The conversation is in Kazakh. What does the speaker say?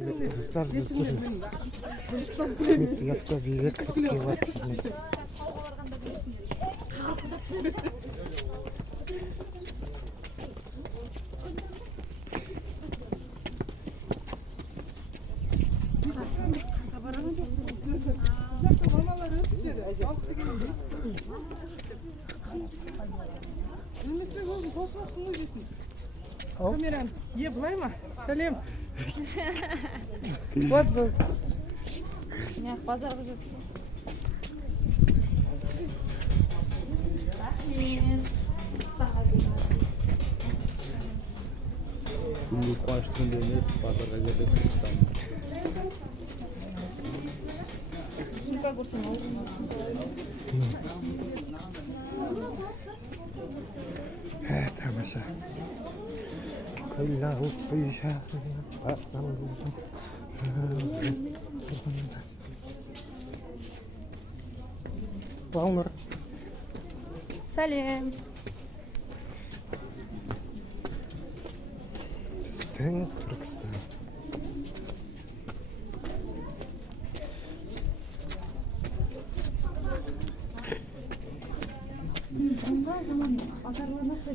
Kızlar biz Midyat'ta bir kırk vaktimiz. Kameram, ye былай ма? Сәлем. Вот бұл. Не, базарға жүріп. Күнгі қуаныштың емес, базарға келдік Түркістан. Сумка көрсем алып. Тамаша. Kıyla uçuşa baksam Балнур. Сәлем. Біздің Түркістан.